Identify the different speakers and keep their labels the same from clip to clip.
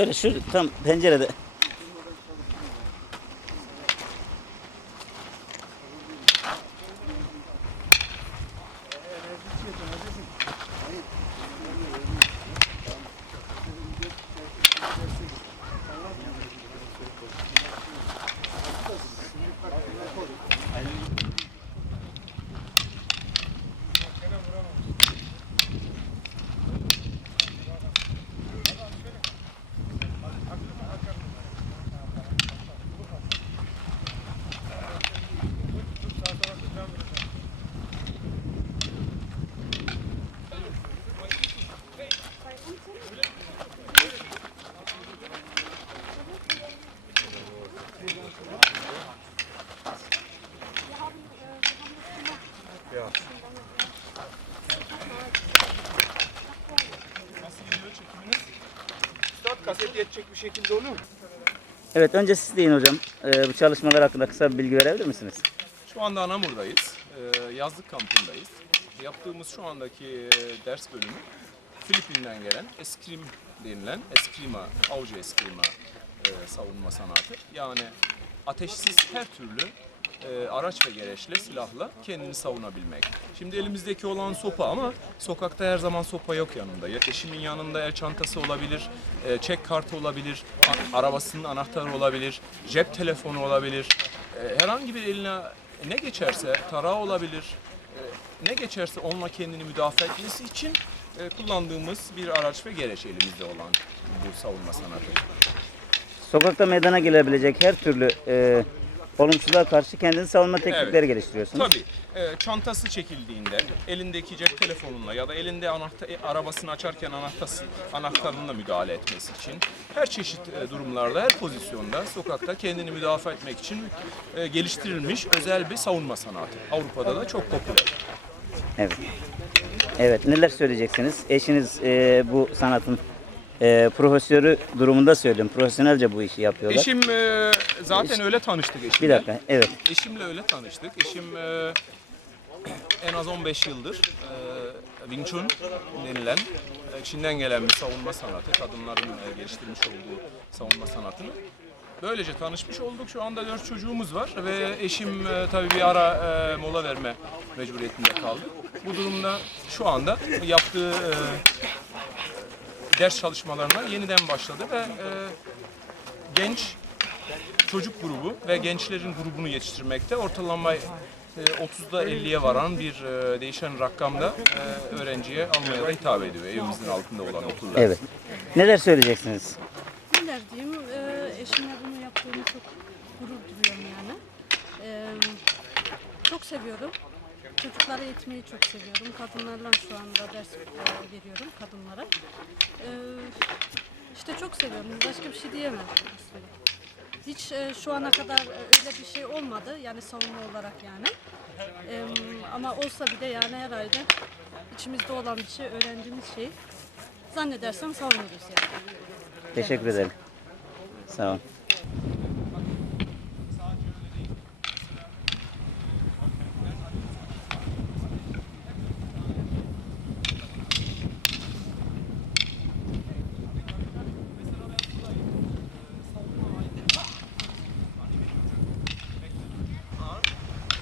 Speaker 1: Şöyle şu tam pencerede.
Speaker 2: Kaset yetecek bir şekilde oluyor mu?
Speaker 1: Evet önce siz deyin hocam. Ee, bu çalışmalar hakkında kısa bir bilgi verebilir misiniz?
Speaker 2: Şu anda Anamur'dayız. Ee, yazlık kampındayız. Yaptığımız şu andaki e, ders bölümü Filipin'den gelen eskrim denilen eskrima, avcı eskrima e, savunma sanatı. Yani ateşsiz her türlü e, araç ve gereçle, silahla kendini savunabilmek. Şimdi elimizdeki olan sopa ama sokakta her zaman sopa yok yanında. Ya eşimin yanında el çantası olabilir, e, çek kartı olabilir, arabasının anahtarı olabilir, cep telefonu olabilir. E, herhangi bir eline ne geçerse, tarağı olabilir, e, ne geçerse onunla kendini müdafaa etmesi için e, kullandığımız bir araç ve gereç elimizde olan bu savunma sanatı.
Speaker 1: Sokakta meydana gelebilecek her türlü e, olumsuzluğa karşı kendini savunma teknikleri
Speaker 2: Evet.
Speaker 1: geliştiriyorsunuz.
Speaker 2: Tabii. e, çantası çekildiğinde elindeki cep telefonunla ya da elinde anahtar e, arabasını açarken anahtası, anahtarınla müdahale etmesi için her çeşit e, durumlarda, her pozisyonda sokakta kendini müdafaa etmek için e, geliştirilmiş özel bir savunma sanatı. Avrupa'da da çok popüler.
Speaker 1: Evet. Evet neler söyleyeceksiniz? Eşiniz e, bu sanatın e, profesörü durumunda söylüyorum. Profesyonelce bu işi yapıyorlar.
Speaker 2: Eşim e, zaten öyle tanıştık eşimle.
Speaker 1: Bir dakika. Evet.
Speaker 2: Eşimle öyle tanıştık. Eşim e, en az 15 yıldır e, Wing Chun denilen e, Çin'den gelen bir savunma sanatı, kadınların e, geliştirmiş olduğu savunma sanatını. Böylece tanışmış olduk. Şu anda dört çocuğumuz var ve eşim e, tabii bir ara e, mola verme mecburiyetinde kaldı. Bu durumda şu anda yaptığı e, ders çalışmalarına yeniden başladı ve e, genç çocuk grubu ve gençlerin grubunu yetiştirmekte. Ortalama e, 30'da 50'ye varan bir e, değişen rakamda e, öğrenciye almaya da hitap ediyor evimizin altında olan okullar.
Speaker 1: Evet. Neler söyleyeceksiniz?
Speaker 3: Neler diyeyim, e, eşimle bunu yaptığımı çok gurur duyuyorum yani. E, çok seviyorum. Çocukları eğitmeyi çok seviyorum. Kadınlarla şu anda ders e, veriyorum kadınlara. E, işte çok seviyorum. Başka bir şey diyemem aslında. Hiç e, şu ana kadar e, öyle bir şey olmadı. Yani savunma olarak yani. E, ama olsa bile yani herhalde içimizde olan bir şey, öğrendiğimiz şey. Zannedersem savunuruz yani.
Speaker 1: Teşekkür ederim. Sağ olun.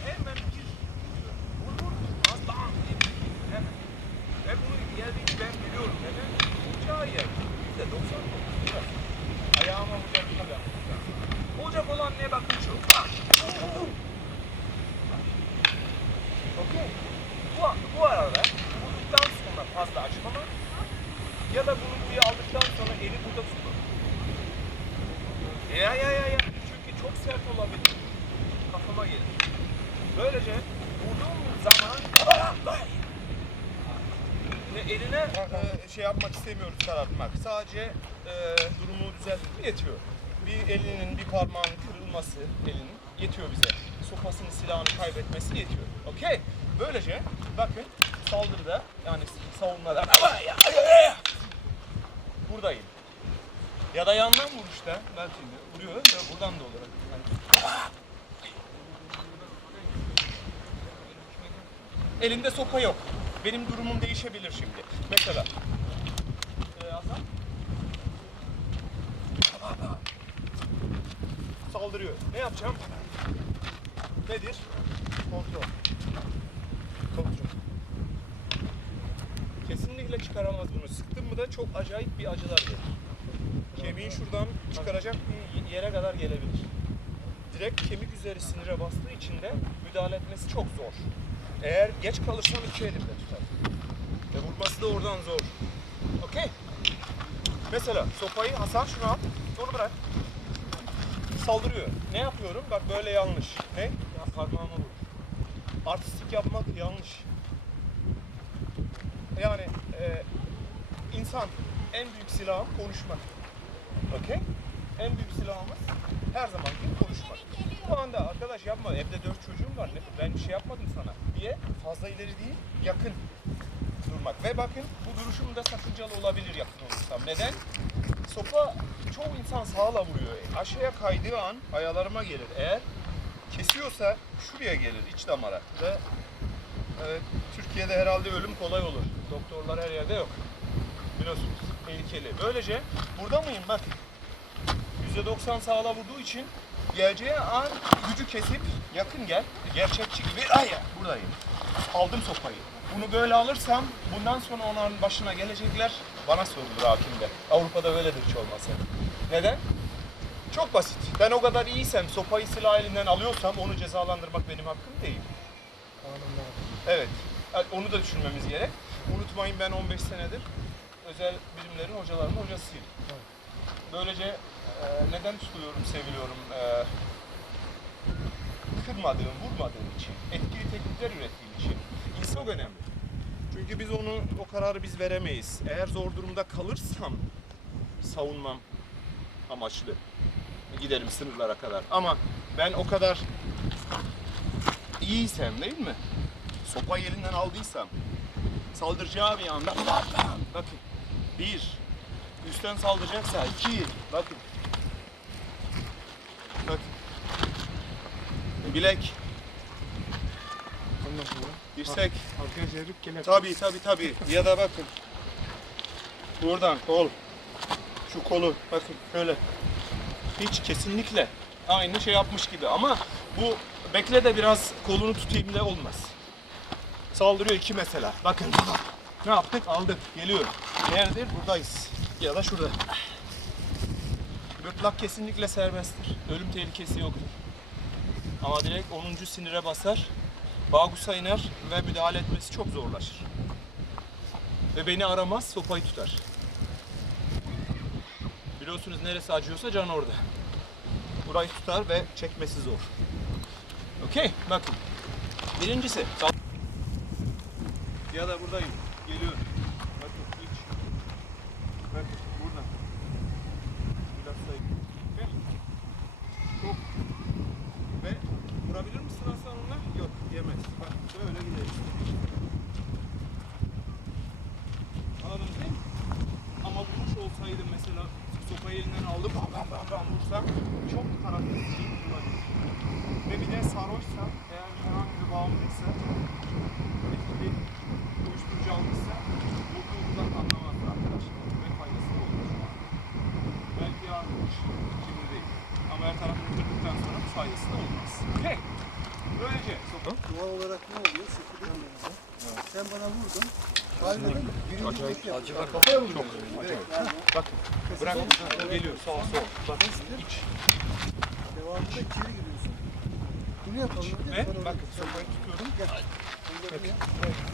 Speaker 2: Hemen bir vur vur az bam diye bir hemen. Ve bunu geldiğini ben biliyorum. Neden? Uçağı yer. Yüzde 99 lira. Ayağıma vuracak tabii. Olacak olan ne bakın şu. Bak. Okey. Bu, bu arada vurduktan sonra fazla açmama ya da bunu buraya aldıktan sonra eli burada tutma. Ya ya ya ya. Çünkü çok sert olabilir. Kafama gelir. Böylece vurduğum zaman ve eline e, şey yapmak karartmak. Sadece e, durumu düzeltmek yetiyor. Bir elinin bir parmağının kırılması elinin yetiyor bize. Sopasını silahını kaybetmesi yetiyor. Okey. Böylece bakın saldırıda yani savunmada buradayım. Ya da yandan vuruşta belki vuruyor ve buradan da olur. Hani Elinde sopa yok. Benim durumum değişebilir şimdi. Mesela. Hasan? saldırıyor. Ne yapacağım? Nedir? Kontrol. Kontrol. Kesinlikle çıkaramaz bunu. Sıktın mı da çok acayip bir acılar gelir. Kemiğin şuradan çıkaracak bir yere kadar gelebilir. Direkt kemik üzeri sinire bastığı için de müdahale etmesi çok zor. Eğer geç kalırsan iki elimle tutar. Ve vurması da oradan zor. Okey. Mesela sopayı Hasan şunu al. Onu bırak. Saldırıyor. Ne yapıyorum? Bak böyle yanlış. Ne? Ya parmağıma vur. Artistik yapmak yanlış. Yani e, insan en büyük silahı konuşmak. Okey? En büyük silahımız her zaman konuşmak. Bu anda arkadaş yapma evde dört çocuğum var ne ben bir şey yapmadım sana diye fazla ileri değil yakın durmak. Ve bakın bu duruşum da sakıncalı olabilir yakın olursam. Neden? Sopa çoğu insan sağla vuruyor. Aşağıya kaydığı an ayalarıma gelir. Eğer kesiyorsa şuraya gelir iç damara ve Evet, Türkiye'de herhalde ölüm kolay olur. Doktorlar her yerde yok. Biliyorsunuz tehlikeli. Böylece burada mıyım bak. %90 sağla vurduğu için geleceği an gücü kesip yakın gel. Gerçekçi gibi ay buradayım. Aldım sopayı. Bunu böyle alırsam bundan sonra onların başına gelecekler bana sorulur hakimde. Avrupa'da öyledir hiç olmazsa. Neden? Çok basit. Ben o kadar iyiysem, sopayı silah elinden alıyorsam onu cezalandırmak benim hakkım değil. Evet. Onu da düşünmemiz gerek. Unutmayın ben 15 senedir özel bilimlerin hocalarının hocasıyım. Böylece e, neden tutuluyorum, seviliyorum? E, kırmadığım, vurmadığım için, etkili teknikler ürettiğim için. İnsan çok önemli. Çünkü biz onu, o kararı biz veremeyiz. Eğer zor durumda kalırsam savunmam amaçlı. Giderim sınırlara kadar. Ama ben o kadar iyiysem değil mi? Sopayı elinden aldıysam saldıracağı bir anda bakın bir üstten saldıracaksa iki bakın bilek dirsek tabi tabi tabi ya da bakın buradan kol şu kolu bakın şöyle hiç kesinlikle aynı şey yapmış gibi ama bu bekle de biraz kolunu tutayım da olmaz. Saldırıyor iki mesela. Bakın ne yaptık? Aldık. Geliyor. Nerededir? Buradayız. Ya da şurada. Gırtlak kesinlikle serbesttir. Ölüm tehlikesi yoktur. Ama direkt 10. sinire basar. Bagusa iner ve müdahale etmesi çok zorlaşır. Ve beni aramaz, sopayı tutar. Biliyorsunuz neresi acıyorsa can orada. Burayı tutar ve çekmesi zor. Okey, bakın. Birincisi, ya da buradayım. Geliyor. Bakın hiç. Bakın burada. Biraz sayın. Okey. Çok. Ve vurabilir misin Hasan onunla? Yok, yemez. Bak böyle gideriz. Anladınız değil mi? Ama vuruş olsaydı mesela sopayı elinden aldım bam bam bam bam vursam çok karakteristik olabilir. Ve bir de sarhoşsa eğer herhangi bir bağımlıysa etkili uyuşturucu almışsa anlamazlar arkadaşlar. Ve faydası da olur. Belki yardım şimdi değil. Ama her tarafını kırdıktan sonra bu faydası da olmaz. Okay. Böylece sopa.
Speaker 4: Doğal olarak ne oluyor? Sıkılıyor denize. Sen bana vurdun. Kaybedin. Birinci tek yaptın.
Speaker 2: Kafaya vurdu. Bakın. Bırak. Geliyor. Sağ sol. Bak. İç.
Speaker 4: Devamında içeri giriyorsun. Bunu yapalım. Sonra
Speaker 2: bakın sopayı tutuyorum.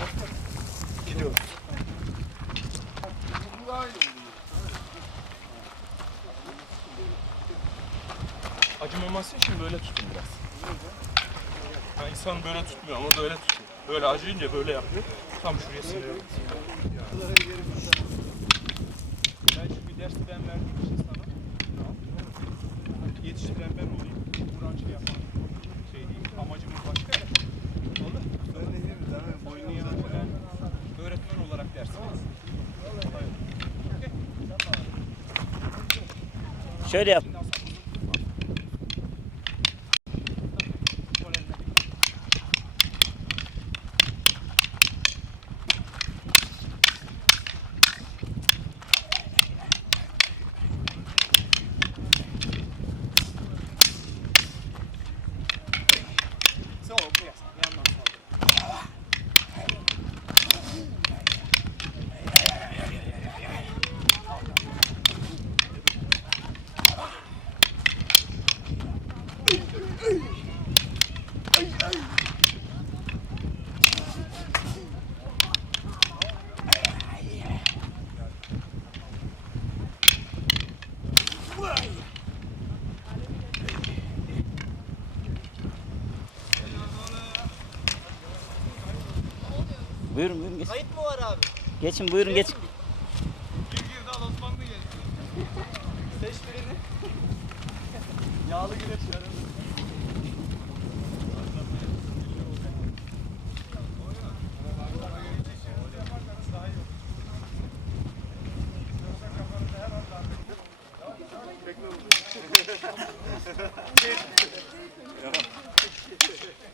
Speaker 4: Bakın.
Speaker 2: Gidiyoruz. Acımaması için böyle tutun biraz. Ya insan böyle tutmuyor ama böyle tutuyor. Böyle acıyınca böyle yapıyor. Tam şuraya siniyor. Ben şu bir dersi ben verdiğim için sana yetiştiren ben olayım. Branşı yapan şey değil. Amacımız başka. Oldu. Boyunu yanınca ben öğretmen olarak ders veriyorum.
Speaker 1: Şöyle yap. Buyurun buyurun geç.
Speaker 5: Kayıt mı var abi?
Speaker 1: Geçin buyurun geç.
Speaker 2: Girdal Osmanlı geliyor.
Speaker 5: Seç birini. Yağlı güneş yarın.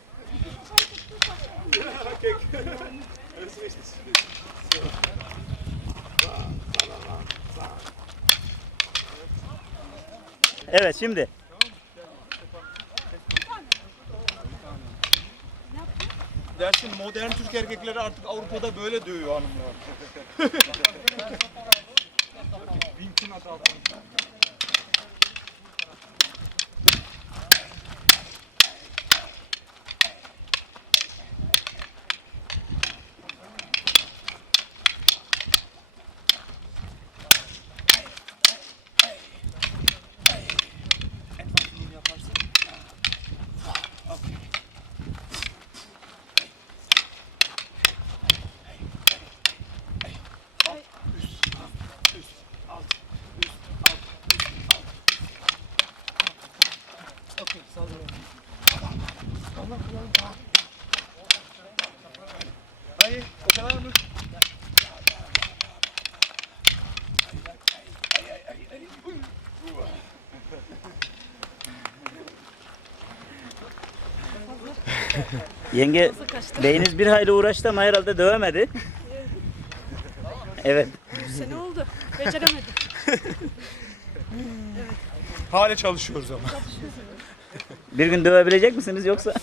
Speaker 1: Evet şimdi.
Speaker 2: Dersin modern Türk erkekleri artık Avrupa'da böyle dövüyor hanımlar altında. Hayır, o kadar mı?
Speaker 1: Yenge beyiniz bir hayli uğraştı ama herhalde dövemedi. Evet.
Speaker 3: Bu sene oldu. Beceremedim.
Speaker 2: Hala çalışıyoruz ama.
Speaker 1: Bir gün dövebilecek misiniz yoksa?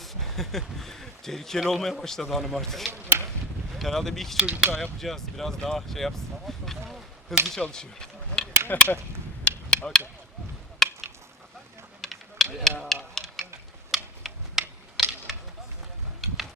Speaker 2: Tehlikeli olmaya başladı hanım artık. Herhalde bir iki çocuk daha yapacağız. Biraz daha şey yapsın. Hızlı çalışıyor. okay.